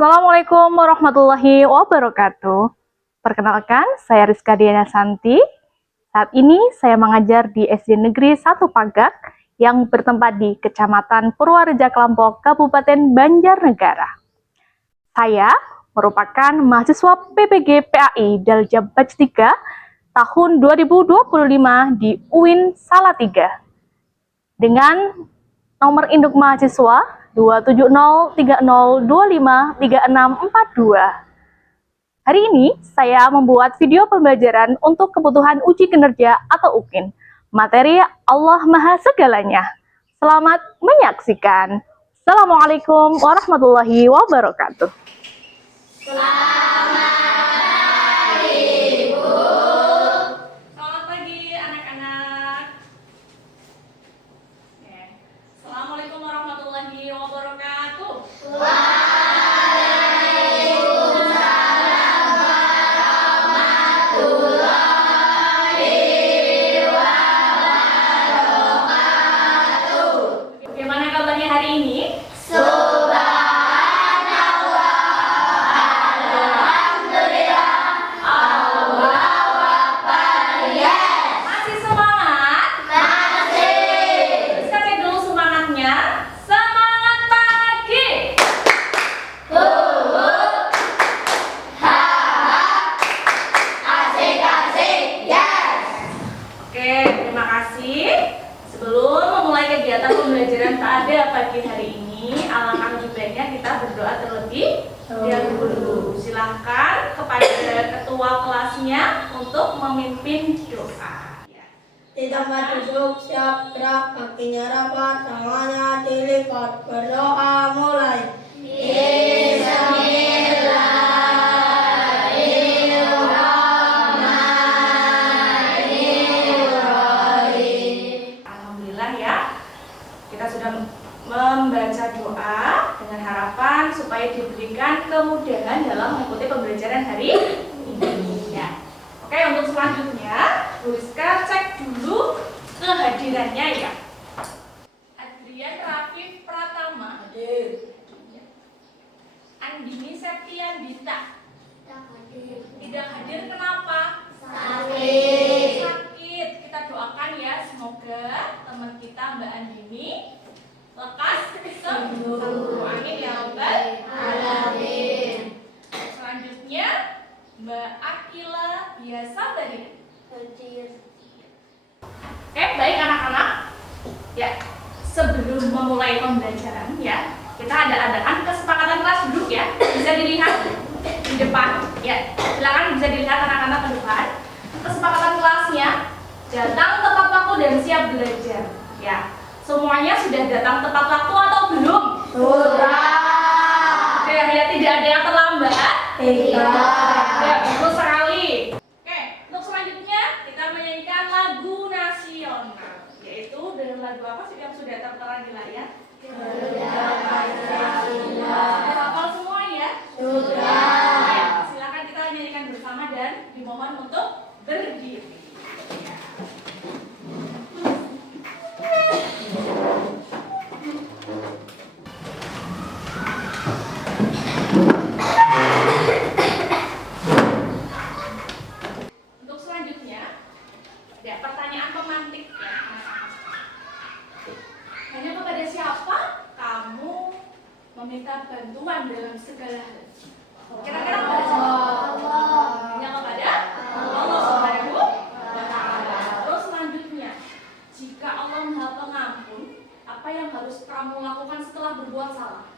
Assalamualaikum warahmatullahi wabarakatuh. Perkenalkan, saya Rizka Diana Santi. Saat ini saya mengajar di SD Negeri 1 Pagak yang bertempat di Kecamatan Purwareja Kelampok, Kabupaten Banjarnegara. Saya merupakan mahasiswa PPG PAI Daljab Batch 3 tahun 2025 di UIN Salatiga dengan nomor induk mahasiswa 27030253642. Hari ini saya membuat video pembelajaran untuk kebutuhan uji kinerja atau UKIN, materi Allah Maha Segalanya. Selamat menyaksikan. Assalamualaikum warahmatullahi wabarakatuh. Selamat pagi, Bu. Selamat pagi, anak-anak. Assalamualaikum warahmatullahi wabarakatuh. Waalaikumsalam warahmatullahi wabarakatuh. Bagaimana kabarnya hari ini? Sebelum memulai kegiatan pembelajaran pada pagi hari ini, alangkah lebih baiknya kita berdoa terlebih dahulu. Silahkan kepada ketua kelasnya untuk memimpin doa. Di tempat duduk siap gerak, kakinya rapat, tangannya dilipat, berdoa mulai. Alhamdulillah ya, kita sudah membaca doa dengan harapan supaya diberikan kemudahan dalam mengikuti pembelajaran hari ini ya. Oke, untuk selanjutnya Bu Rizka cek dulu kehadirannya ya. Adrian Rafif Pratama, Andini Septiandita tidak hadir, kenapa? Sakit. Kita doakan ya, semoga teman kita Mbak Andini lekas sembuh. Amin ya rabbal alamin. Selanjutnya Mbak Akila biasa dari. Oke, baik anak-anak. Ya, sebelum memulai pembelajaran ya, kita ada adaan kesepakatan kelas duduk ya. Bisa dilihat di depan ya. Silakan bisa dilihat anak-anak ke depan. Kesepakatan kelasnya datang tepat waktu dan siap belajar ya. Semuanya sudah datang tepat waktu atau belum? Sudah. Oke, ya tidak ada yang terlambat. Tidak. Ya, bagus sekali. Oke, untuk selanjutnya kita menyanyikan lagu nasional, yaitu dengan lagu apa sih yang sudah tertera di layar? Sudah hafal semua ya? Sudah. Ya, silakan kita nyanyikan bersama dan dimohon untuk berdiri. Untuk selanjutnya ada pertanyaan pemantik ya. Hanya kepada siapa kamu meminta bantuan dalam segala hal? Kira-kira kepada siapa? Hanya kepada Allah Subhanahu wa Ta'ala. Terus selanjutnya, jika Allah Maha Pengampun, apa yang harus kamu lakukan setelah berbuat salah?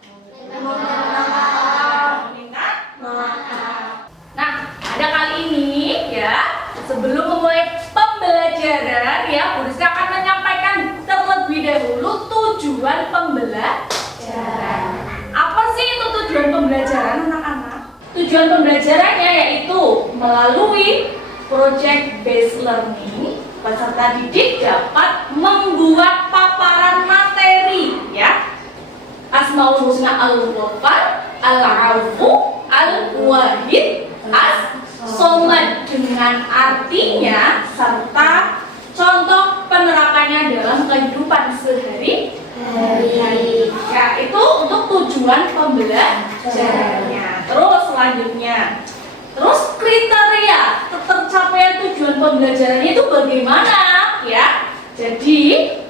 Meminta maaf. Nah, pada kali ini ya, sebelum memulai pembelajaran ya, Bu Rizka akan menyampaikan terlebih dahulu tujuan pembelajaran. Apa sih itu tujuan pembelajaran anak-anak? Tujuan pembelajarannya yaitu melalui project based learning, peserta didik dapat membuat paparan materi ya. Asmaul Husna Al-Ghafar, Al-Afu, Al-Wahid, As-Somad dengan artinya serta contoh penerapannya dalam kehidupan sehari hari. Ya, itu untuk tujuan pembelajarannya. Terus selanjutnya, terus kriteria tercapaian tujuan pembelajarannya itu bagaimana? Ya, jadi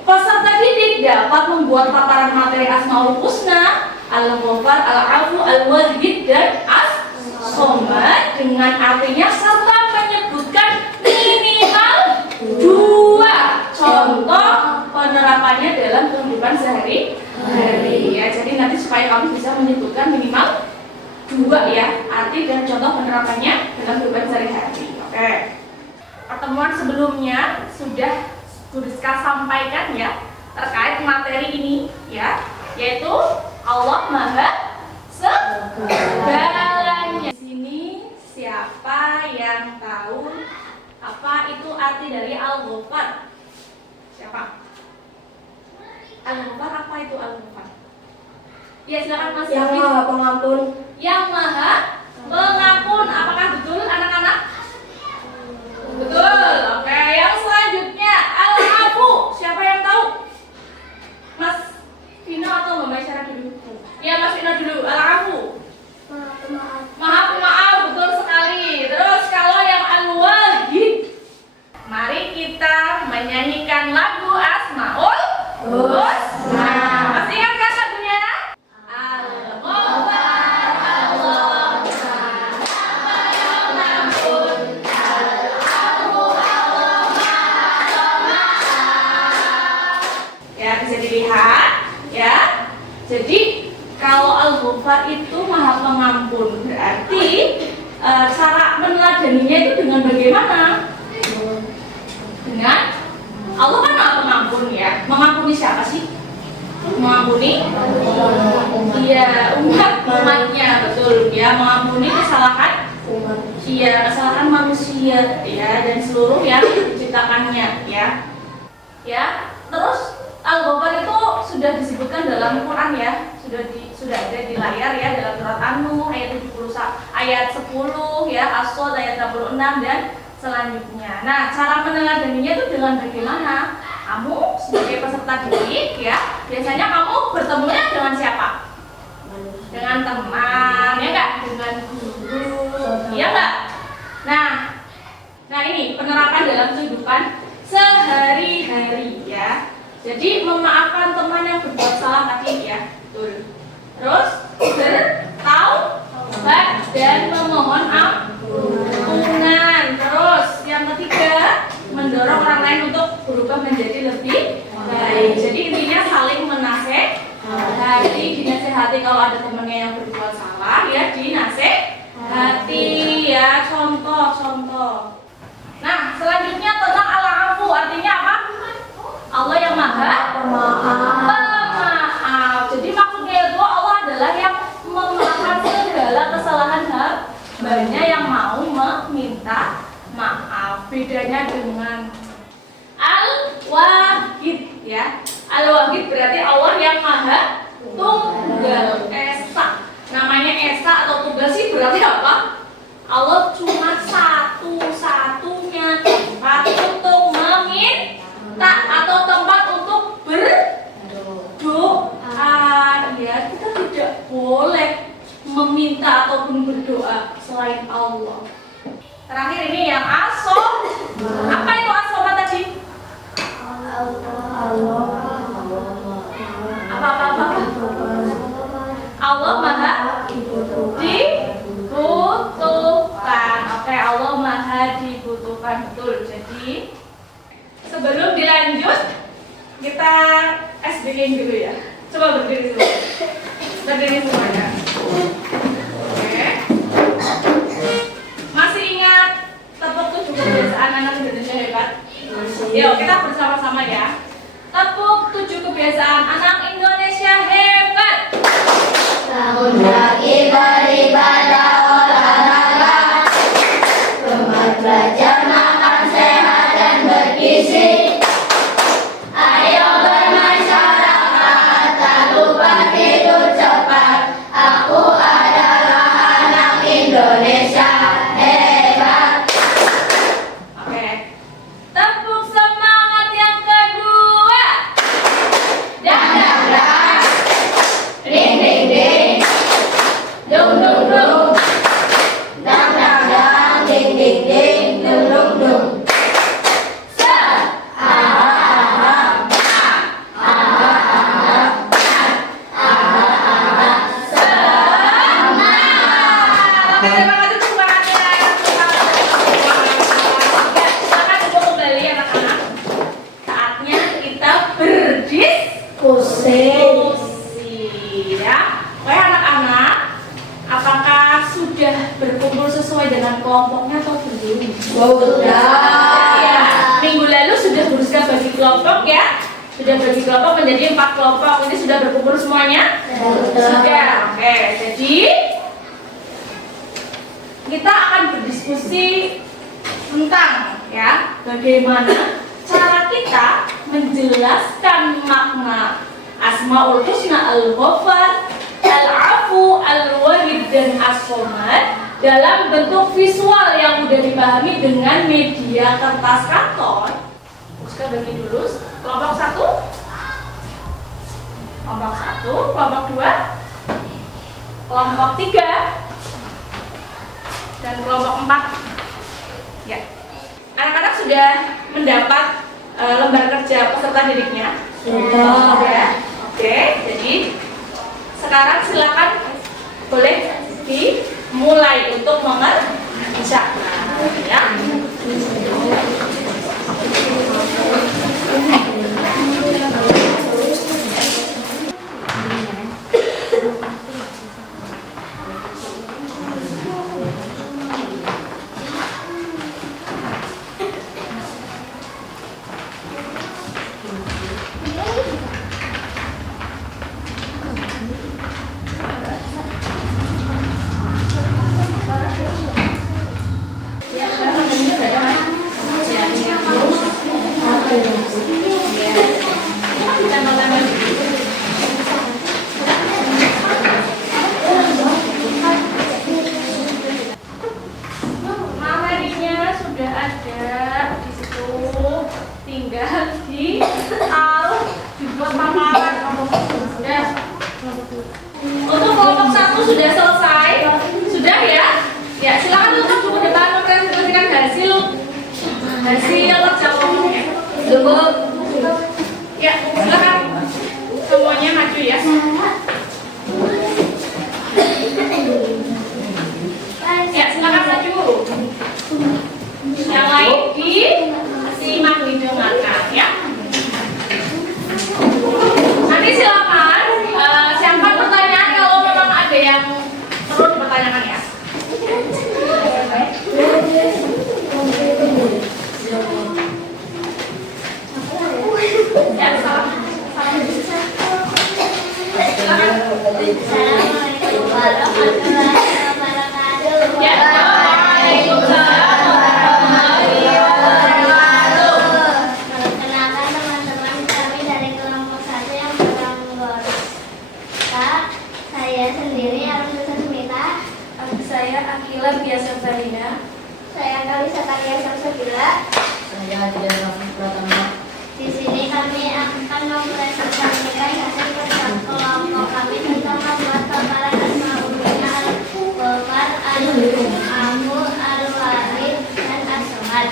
peserta didik dapat membuat paparan materi Asmaul Husna, Al-Ghaffar, Al-Afu, Al-Wahid, dan As-Somad dengan artinya serta menyebutkan minimal 2 contoh penerapannya dalam kehidupan sehari-hari. Ya, jadi nanti supaya kamu bisa menyebutkan minimal 2 ya, arti dan contoh penerapannya dalam kehidupan sehari-hari. Oke. Pertemuan sebelumnya sudah Rizka sampaikan ya terkait materi ini ya, yaitu Allah Maha Segalanya. Di sini siapa yang tahu apa itu arti dari Al-Ghaffar? Siapa? Al-Ghaffar, apa itu Al-Ghaffar? Ya, silakan Mas. Yang Maha Pengampun. Yang Maha Pengampun. Apakah betul anak-anak? Betul. Oke, yang selanjutnya Al-Afu. Siapa yang tahu? Mas Vino atau Mbak Maisyara dulu? Ya, Mas Vino dulu. Al-Afu. Maha Pemaaf, betul sekali. Terus kalau yang Al-Wahid, mari kita menyanyikan lagu Asmaul Husna. Masih ingat kan lagunya? Al-Ghaffar, Allah, Maha Pengampun, Al-Afu, Allah, Maha Pemaaf. Ya, bisa dilihat ya. Jadi kalau Al-Ghaffar itu Maha Pengampun, berarti cara meneladaninya itu dengan bagaimana? Dengan Allah kan Maha Pengampun ya. Mengampuni siapa sih? Mengampuni umatnya, betul ya. Mengampuni kesalahan kesalahan manusia ya, dan seluruh yang diciptakannya ya. Ya, terus Al-Ghaffar itu sudah disebutkan dalam Quran ya, sudah ada di layar ya, dalam surat An-Nur ayat 10 ya, As-Sad ayat 66 dan selanjutnya. Nah, cara meneladaninya itu dengan bagaimana? Kamu sebagai peserta didik ya, biasanya kamu bertemunya dengan siapa? Dengan teman, ya enggak? Dengan guru, ya enggak? Nah ini penerapan dalam kehidupan sehari-hari ya. Jadi memaafkan teman yang berbuat salah tadi ya, betul. Terus bertaubat dan memohon ampunan. Terus yang ketiga, mendorong orang lain untuk berubah menjadi lebih baik. Jadi intinya saling menasehati, dinasehati kalau ada temannya yang berbuat salah ya, dinasehati ya, contoh. Nah, selanjutnya tentang Al-Afu, artinya apa? Allah yang Maha Pemaaf. Jadi maksudnya itu Allah adalah yang memaafkan segala kesalahan hambanya yang mau meminta maaf. Bedanya dengan Al-Wahid ya. Al-Wahid berarti Allah yang Maha Tunggal, Esa. Namanya Esa atau Tunggal sih berarti apa? Allah cuma satu-satunya tempat untuk meminta atau tempat untuk berdoa ya. Kita tidak boleh meminta ataupun berdoa selain Allah. Terakhir ini yang As-Somad. Apa itu As-Somad tadi? Apa? Allah Maha dibutuhkan. Oke, Allah Maha dibutuhkan, betul. Jadi sebelum dilanjut kita SBK dulu ya. Coba berdiri dulu. Berdiri semuanya. Oke. Masih ingat tepuk 7 kebiasaan anak Indonesia hebat? Yuk kita bersama-sama ya. Tepuk 7 kebiasaan anak Indonesia hebat. Bangun pagi beribadah olahraga, tempat belajar makan sehat dan bergizi. Ayo bermasyarakat, tak lupa tidur cepat. Aku adalah anak Indonesia hebat. Oke. Tepuk semangat yang kedua. Dadah. kelompoknya atau belum? Sudah. Ya, minggu lalu sudah berusaha bagi kelompok ya. Sudah bagi kelompok menjadi 4 kelompok. Ini sudah berkumpul semuanya? Sudah. Oke, jadi kita akan berdiskusi tentang ya bagaimana cara kita menjelaskan makna Asmaul Husna Al-Ghaffar, Al-Afu, Al-Wahid dan As-Somad dalam bentuk visual yang mudah dipahami dengan media kertas karton. Kita bagi dulu kelompok 1, kelompok 1, kelompok 2, kelompok 3, dan kelompok 4. Ya. Anak-anak sudah mendapat lembar kerja peserta didiknya? Sudah. Ya. Oke, jadi sekarang silakan boleh dimulai untuk mengerjakan ya. Materinya sudah ada di situ, tinggal di dibuat paparan. Sudah. Untuk kelompok 1 sudah selesai, sudah ya? Ya, silakan tutup buku depan mempresentasikan hasil kerja kelompoknya. Cukup. Ya, silakan semuanya maju ya. Ya, silakan maju. Yang lain disimak didengarkan ya. Nanti silakan siapkan pertanyaan kalau memang ada yang perlu dipertanyakan ya. Ya, salam. Silakan. Assalamualaikum warahmatullahi wabarakatuh. Ya, waalaikumsalam warahmatullahi wabarakatuh. Perkenalkan teman-teman kami dari kelompok 1 yang beranggota saya sendiri Arun Susmita. Saya Akila Biasa Farina. Saya Kalisa Karya Sarsabila. Saya Adian Rafi Pratama. Di sini kami akan mempresentasikan hasil kerja kelompok kami tentang membuat paparan Asmaul Husna Al-Ghaffar, Al-Afu, Al-Wahid dan As-Somad.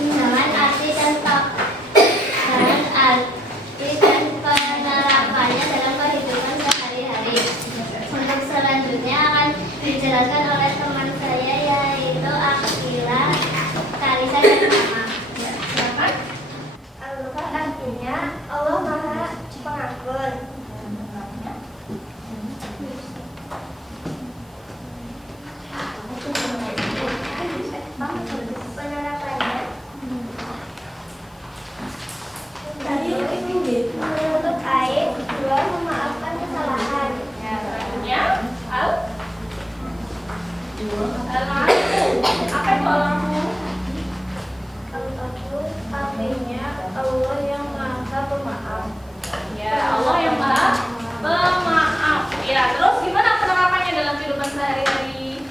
Dengan arti dan penerapannya dalam kehidupan sehari-hari. Untuk selanjutnya akan dijelaskan oleh teman saya yaitu Akila, Karisa dan Mama. Silakan. Al-Ghafar artinya Allah Maha Pengampun. Penerapannya menutup aib, 2 memaafkan kesalahan. Ya, selanjutnya Al-Afu. Apa itu Al-Afu? Al-Afu artinya Allah yang Maha Pemaaf. Ya, Allah yang Maha Pemaaf. Ya, terus gimana penerapannya dalam kehidupan sehari-hari?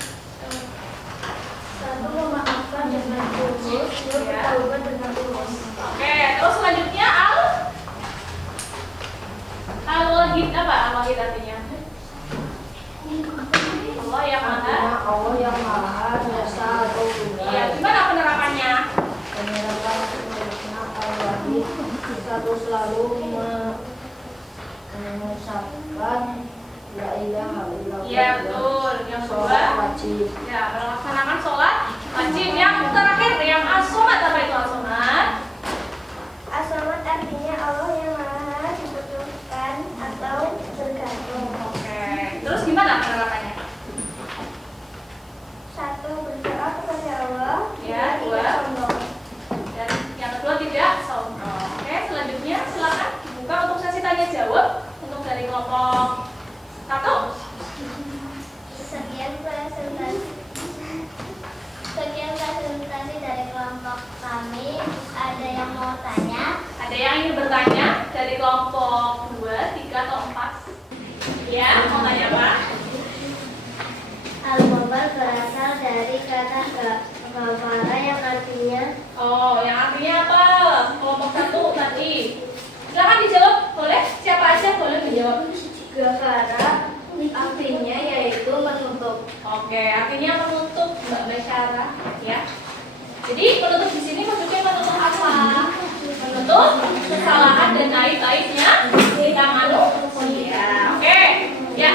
1 memaafkan dengan tulus, 2 bertaubat dengan tulus. Oke, terus selanjutnya Al-Wahid apa? Al-Wahid artinya? Allah yang Maha. Allah yang Maha Esa atau Tunggal. Iya, gimana penerapannya? Penerapan Asmaul Al-Wahid kita terus selalu mengucapkan la ilaha illallah. Iya, betul. Yang Sholat kedua, wajib. ya, melaksanakan sholat wajib. Yang terakhir, yang as-somad apa itu as-somad? As-Samad artinya Allah yang Maha dibutuhkan atau bergantung. Oke, terus gimana penerapannya? 1 berdoa dari kata Gavara yang artinya Oh, yang artinya apa? Kelompok satu tadi. Silahkan dijawab, boleh? Siapa aja boleh menjawab. Gavara artinya yaitu menutup. Oke, artinya menutup Mbak Basyara, ya. Jadi menutup di sini maksudnya menutup apa? Menutup kesalahan dan aib-aibnya kita manusia. Oke, ya.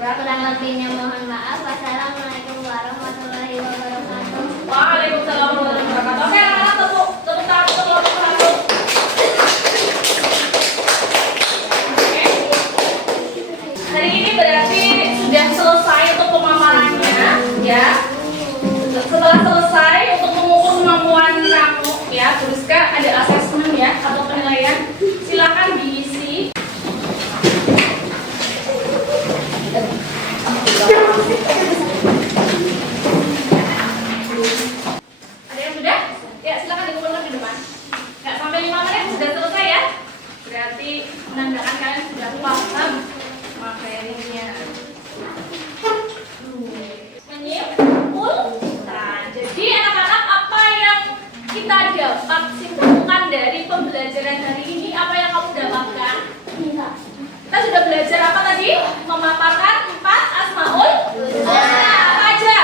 Kurang lebihnya mohon maaf. Wassalamualaikum warahmatullahi wabarakatuh. Waalaikumsalam warahmatullahi wabarakatuh. Oke, anak-anak tepuk tangan untuk kelompok satu. Oke. Hari ini berarti sudah selesai untuk pemaparannya, ya. Setelah selesai untuk mengukur kemampuan kamu, ya, Bu Rizka ada asesmen ya atau penilaian. Silakan diisi. Ada yang sudah? Ya, silakan dikumpulkan di depan. Nggak sampai 5 menit sudah selesai ya. Berarti menandakan kalian sudah paham materinya. Menyimpulkan. Jadi anak-anak, apa yang kita dapat simpulkan dari pembelajaran hari ini? Apa yang kamu dapatkan? Kita sudah belajar apa tadi? Memaparkan 4 asmaul husna. Apa aja?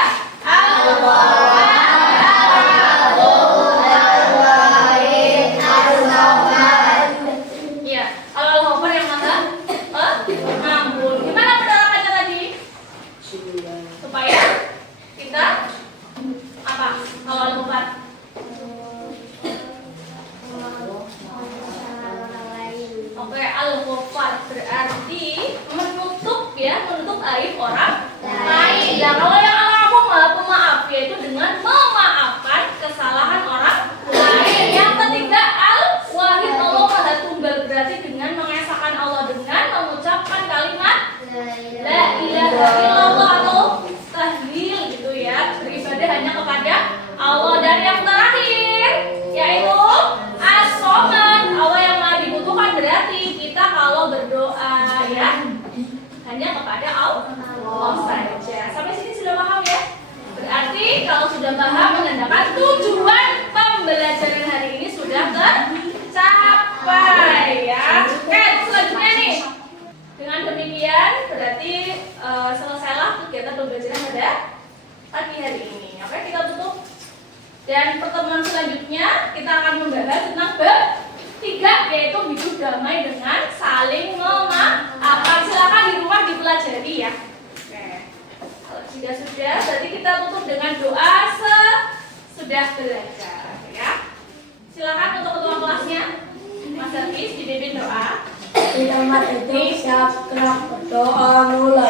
Iya, kalau al-ghafur yang mana? Ampun. Gimana penerapannya tadi? Supaya kita apa? Kalau al-ghafur Oke, al-ghafar berarti menutup ya, menutup aib orang lain. Ya, kalau yang al-afu maha pemaaf yaitu dengan memaafkan kesalahan orang lain. Yang ketiga al-wahid, Allah maha tunggal berarti dengan mengesahkan Allah dengan mengucapkan kalimat la ilaha illallah atau tahlil gitu ya, beribadah hanya kepada Allah. Dan yang terakhir yaitu as-somad, Allah yang maha dibutuhkan berarti kita kalau berdoa ya hanya kepada Allah saja. Sampai sini sudah paham ya? Berarti kalau sudah paham menandakan tujuan pembelajaran hari ini sudah tercapai ya. Oke, selanjutnya nih. Dengan demikian berarti selesailah kegiatan pembelajaran pada pagi hari ini. Oke, kita tutup. Dan pertemuan selanjutnya kita akan membahas tentang bab 3 yaitu hidup damai dengan saling memaafkan. Silakan di rumah dipelajari ya. Oke. Kalau sudah berarti kita tutup dengan doa sudah belajar ya. Silakan untuk ketua kelasnya Mas Hafiz dipimpin doa. Selamat itu siap gerak berdoa mulai.